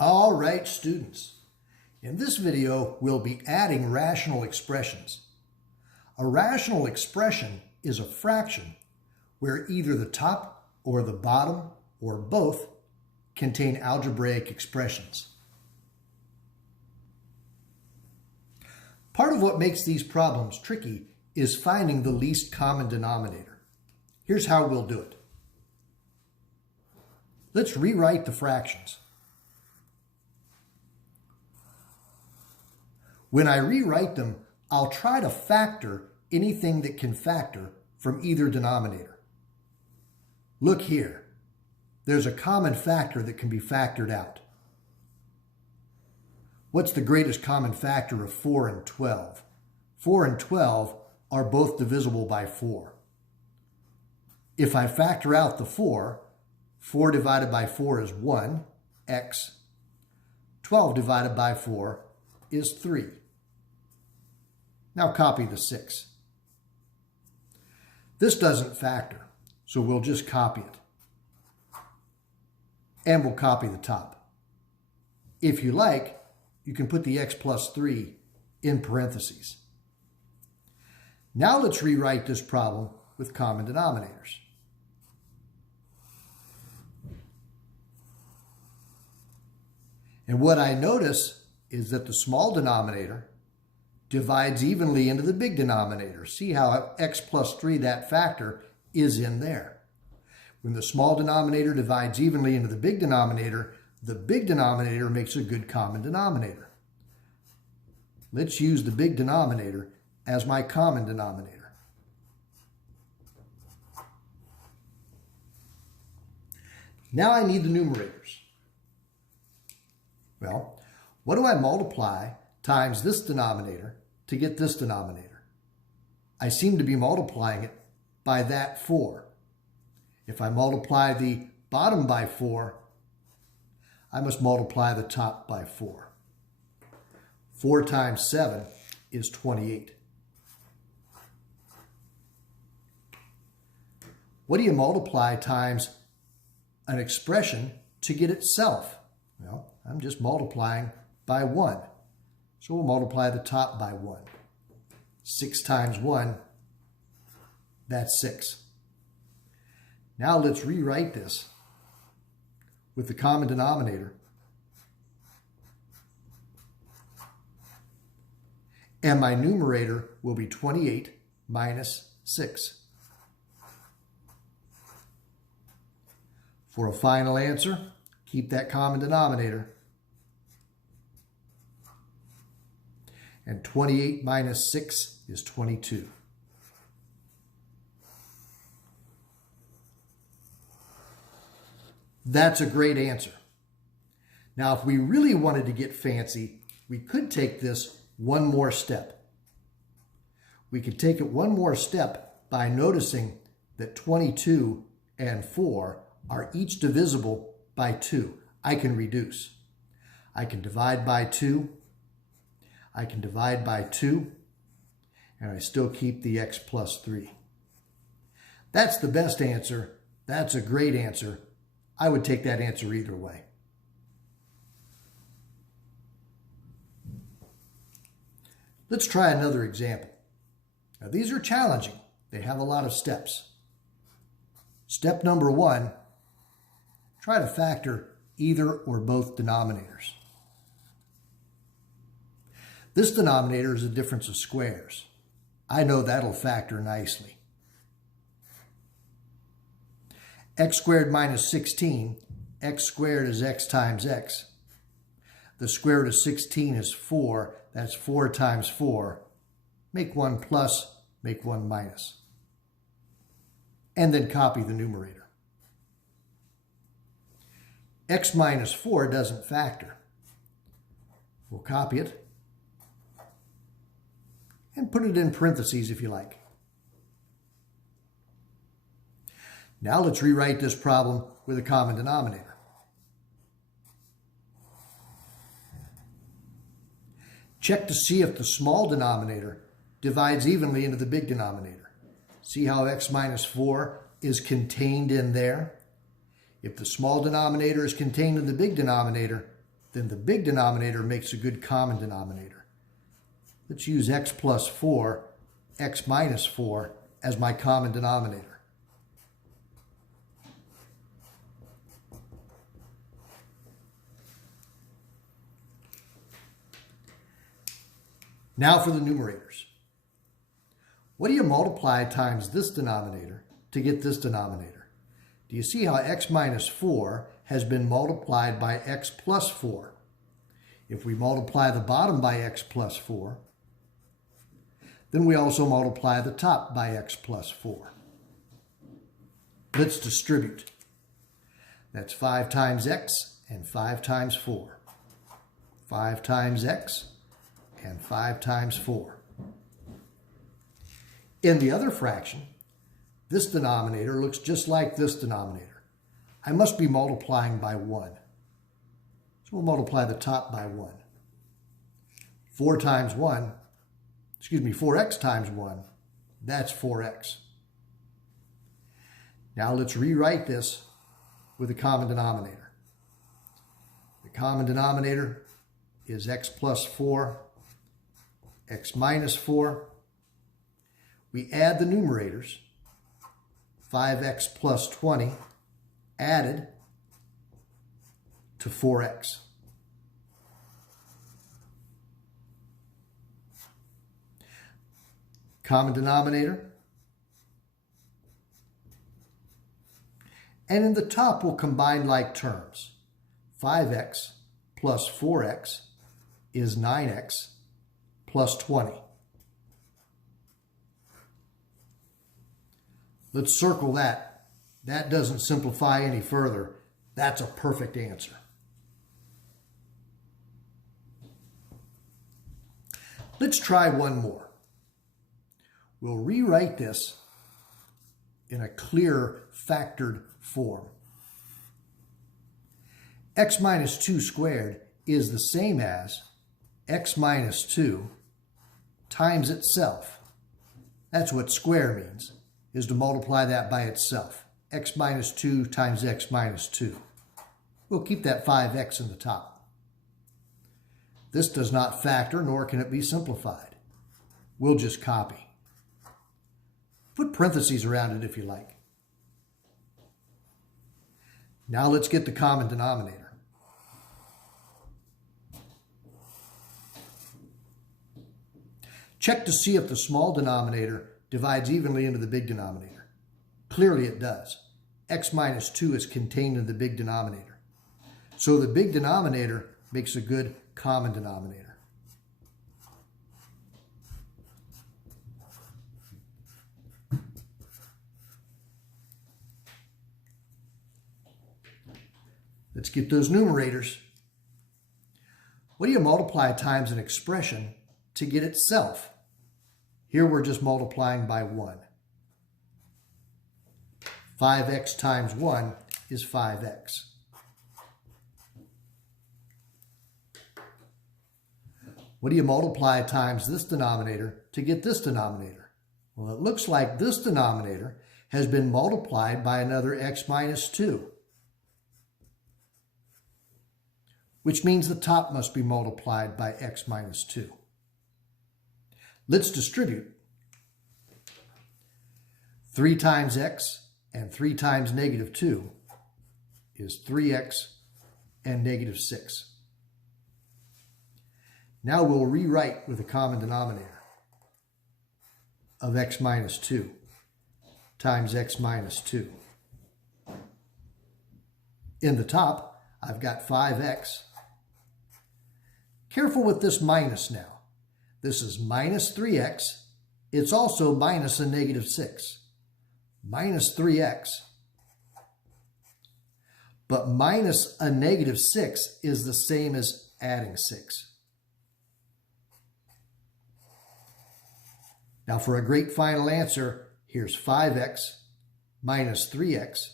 All right, students. In this video, we'll be adding rational expressions. A rational expression is a fraction where either the top or the bottom or both contain algebraic expressions. Part of what makes these problems tricky is finding the least common denominator. Here's how we'll do it. Let's rewrite the fractions. When I rewrite them, I'll try to factor anything that can factor from either denominator. Look here. There's a common factor that can be factored out. What's the greatest common factor of 4 and 12? 4 and 12 are both divisible by 4. If I factor out the 4 divided by 4 is 1, x. 12 divided by 4 is 3. Now copy the 6. This doesn't factor, so we'll just copy it. And we'll copy the top. If you like, you can put the x plus 3 in parentheses. Now let's rewrite this problem with common denominators. And what I notice is that the small denominator divides evenly into the big denominator. See how x plus 3, that factor, is in there. When the small denominator divides evenly into the big denominator makes a good common denominator. Let's use the big denominator as my common denominator. Now I need the numerators. Well, what do I multiply times this denominator to get this denominator? I seem to be multiplying it by that 4. If I multiply the bottom by 4, I must multiply the top by 4. 4 times 7 is 28. What do you multiply times an expression to get itself? Well, I'm just multiplying by 1. So we'll multiply the top by 1. 6 times 1, that's 6. Now let's rewrite this with the common denominator. And my numerator will be 28 minus 6. For a final answer, keep that common denominator. And 28 minus 6 is 22. That's a great answer. Now, if we really wanted to get fancy, we could take this one more step. We could take it one more step by noticing that 22 and 4 are each divisible by 2. I can reduce. I can divide by 2. I can divide by 2. And I still keep the x plus 3. That's the best answer. That's a great answer. I would take that answer either way. Let's try another example. Now these are challenging. They have a lot of steps. Step number 1, try to factor either or both denominators. This denominator is a difference of squares. I know that'll factor nicely. X squared minus 16, x squared is x times x. The square root of 16 is 4. That's 4 times 4. Make one plus, make one minus. And then copy the numerator. X minus 4 doesn't factor. We'll copy it and put it in parentheses if you like. Now let's rewrite this problem with a common denominator. Check to see if the small denominator divides evenly into the big denominator. See how x minus 4 is contained in there? If the small denominator is contained in the big denominator, then the big denominator makes a good common denominator. Let's use x plus 4, x minus 4 as my common denominator. Now for the numerators. What do you multiply times this denominator to get this denominator? Do you see how x minus 4 has been multiplied by x plus 4? If we multiply the bottom by x plus 4, then we also multiply the top by x plus 4. Let's distribute. That's 5 times x and 5 times 4. 5 times x and 5 times 4. In the other fraction, this denominator looks just like this denominator. I must be multiplying by 1. So we'll multiply the top by 1. 4x times 1, that's 4x. Now let's rewrite this with a common denominator. The common denominator is x plus 4, x minus 4. We add the numerators, 5x plus 20 added to 4x. Common denominator. And in the top, we'll combine like terms. 5x plus 4x is 9x plus 20. Let's circle that. That doesn't simplify any further. That's a perfect answer. Let's try one more. We'll rewrite this in a clear factored form. X minus 2 squared is the same as x minus 2 times itself. That's what square means, is to multiply that by itself. X minus 2 times x minus 2. We'll keep that 5x in the top. This does not factor, nor can it be simplified. We'll just copy. Put parentheses around it if you like. Now let's get the common denominator. Check to see if the small denominator divides evenly into the big denominator. Clearly it does. X minus 2 is contained in the big denominator. So the big denominator makes a good common denominator. Let's get those numerators. What do you multiply times an expression to get itself? Here we're just multiplying by 1. 5x times 1 is 5x. What do you multiply times this denominator to get this denominator? Well, it looks like this denominator has been multiplied by another x minus 2, which means the top must be multiplied by x minus 2. Let's distribute. 3 times x and 3 times negative 2 is 3x and negative 6. Now we'll rewrite with a common denominator of x minus 2 times x minus 2. In the top, I've got 5x. Careful with this minus now. This is minus 3x. It's also minus a negative 6. Minus 3x. But minus a negative 6 is the same as adding 6. Now for a great final answer, here's 5x minus 3x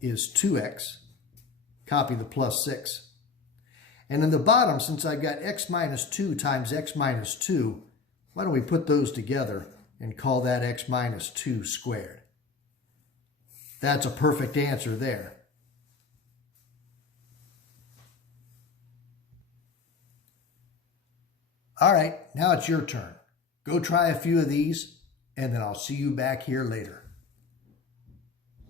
is 2x. Copy the plus 6. And in the bottom, since I've got x minus 2 times x minus 2, why don't we put those together and call that x minus 2 squared? That's a perfect answer there. All right, now it's your turn. Go try a few of these, and then I'll see you back here later.